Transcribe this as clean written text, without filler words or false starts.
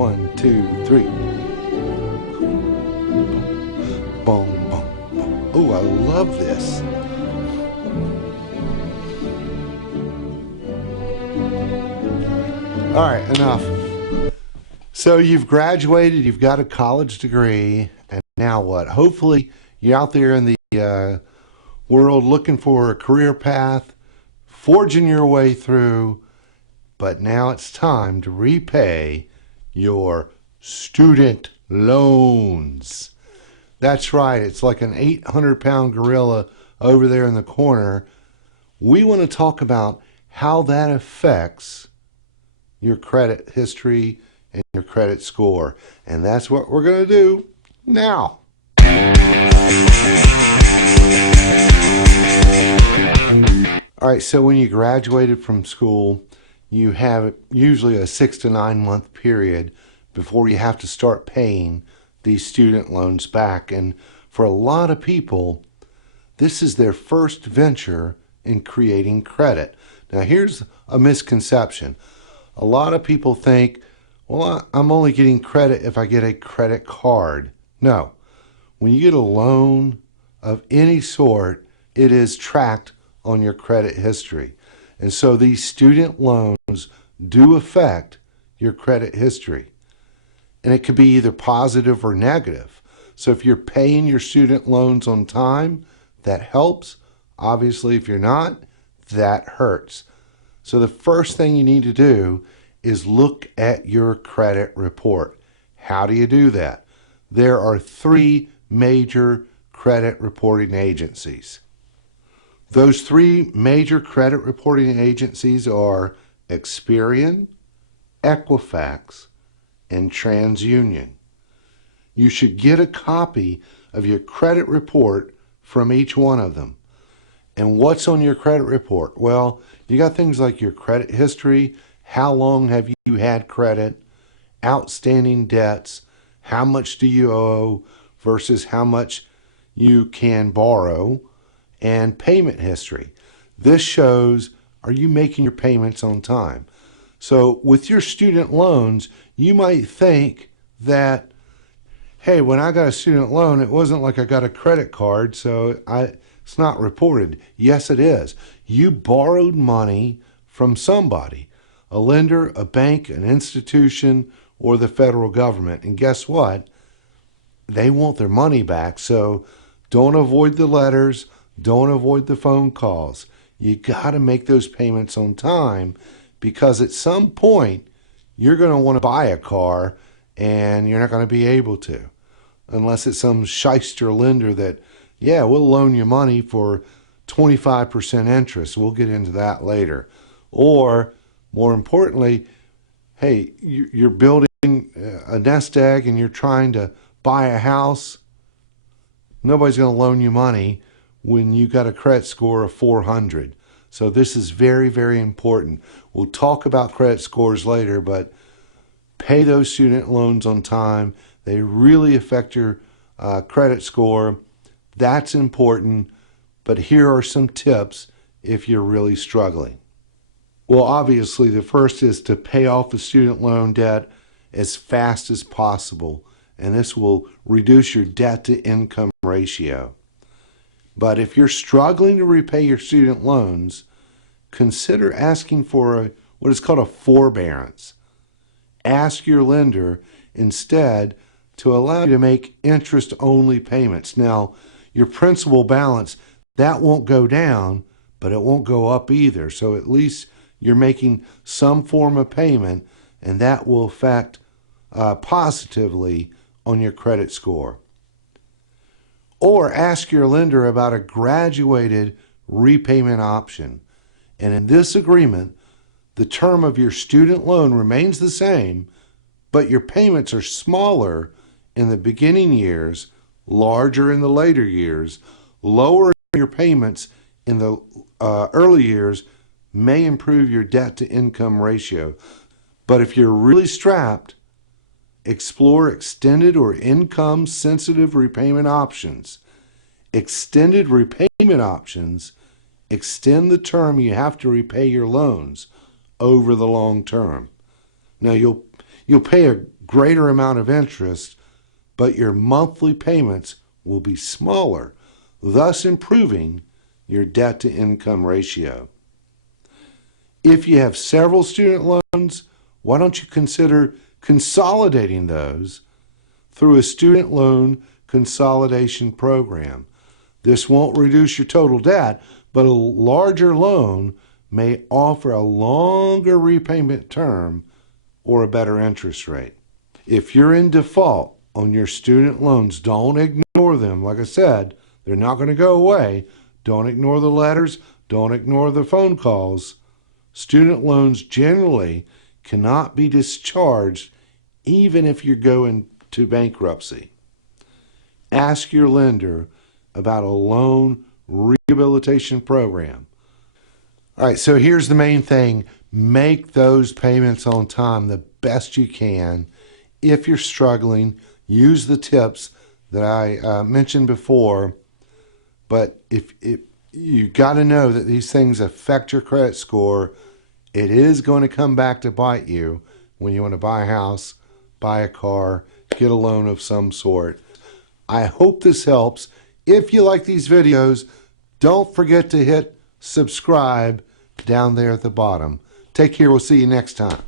1, 2, 3. Boom, boom, boom. Oh, I love this. All right, enough. So you've graduated, you've got a college degree, and now what? Hopefully you're out there in the world looking for a career path, forging your way through, but now it's time to repay your student loans. That's right, it's like an 800-pound gorilla over there in the corner. We want to talk about how that affects your credit history and your credit score. And that's what we're going to do now. All right, so when you graduated from school, you have usually a 6 to 9 month period before you have to start paying these student loans back. And for a lot of people, this is their first venture in creating credit. Now, here's a misconception. A lot of people think, well, I'm only getting credit if I get a credit card. No. When you get a loan of any sort, it is tracked on your credit history. And so these student loans do affect your credit history. And it could be either positive or negative. So if you're paying your student loans on time, that helps. Obviously, if you're not, that hurts. So the first thing you need to do is look at your credit report. How do you do that? There are 3 major credit reporting agencies. Those 3 major credit reporting agencies are Experian, Equifax, and TransUnion. You should get a copy of your credit report from each one of them. And what's on your credit report? Well, you got things like your credit history, how long have you had credit, outstanding debts, how much do you owe versus how much you can borrow, and payment history. This shows, are you making your payments on time? So with your student loans, you might think that, hey, when I got a student loan, it wasn't like I got a credit card, so it's not reported. Yes, it is. You borrowed money from somebody, a lender, a bank, an institution, or the federal government. And guess what? They want their money back. So don't avoid the letters. Don't avoid the phone calls. You got to make those payments on time, because at some point you're going to want to buy a car and you're not going to be able to, unless it's some shyster lender that, yeah, we'll loan you money for 25% interest. We'll get into that later. Or more importantly, hey, you're building a nest egg and you're trying to buy a house. Nobody's going to loan you money when you got a credit score of 400. So this is very, very important. We'll talk about credit scores later, but pay those student loans on time. They really affect your credit score. That's important. But here are some tips if you're really struggling. Well, obviously, the first is to pay off the student loan debt as fast as possible, and this will reduce your debt to income ratio. But if you're struggling to repay your student loans, consider asking for what is called a forbearance. Ask your lender instead to allow you to make interest-only payments. Now, your principal balance, that won't go down, but it won't go up either. So at least you're making some form of payment, and that will affect positively on your credit score. Or ask your lender about a graduated repayment option. And in this agreement, the term of your student loan remains the same, but your payments are smaller in the beginning years, larger in the later years. Lower your payments in the early years may improve your debt to income ratio. But if you're really strapped, explore extended or income sensitive repayment options. Extended repayment options extend the term you have to repay your loans over the long term. Now you'll pay a greater amount of interest, but your monthly payments will be smaller, thus improving your debt-to-income ratio. If you have several student loans, why don't you consider consolidating those through a student loan consolidation program? This won't reduce your total debt, but a larger loan may offer a longer repayment term or a better interest rate. If you're in default on your student loans, don't ignore them. Like I said, they're not going to go away. Don't ignore the letters. Don't ignore the phone calls. Student loans generally cannot be discharged even if you go into bankruptcy. Ask your lender about a loan rehabilitation program. All right, so here's the main thing. Make those payments on time the best you can. If you're struggling, use the tips that I mentioned before. But if you got to know that these things affect your credit score, it is going to come back to bite you when you want to buy a house, buy a car, get a loan of some sort. I hope this helps. If you like these videos, don't forget to hit subscribe down there at the bottom. Take care. We'll see you next time.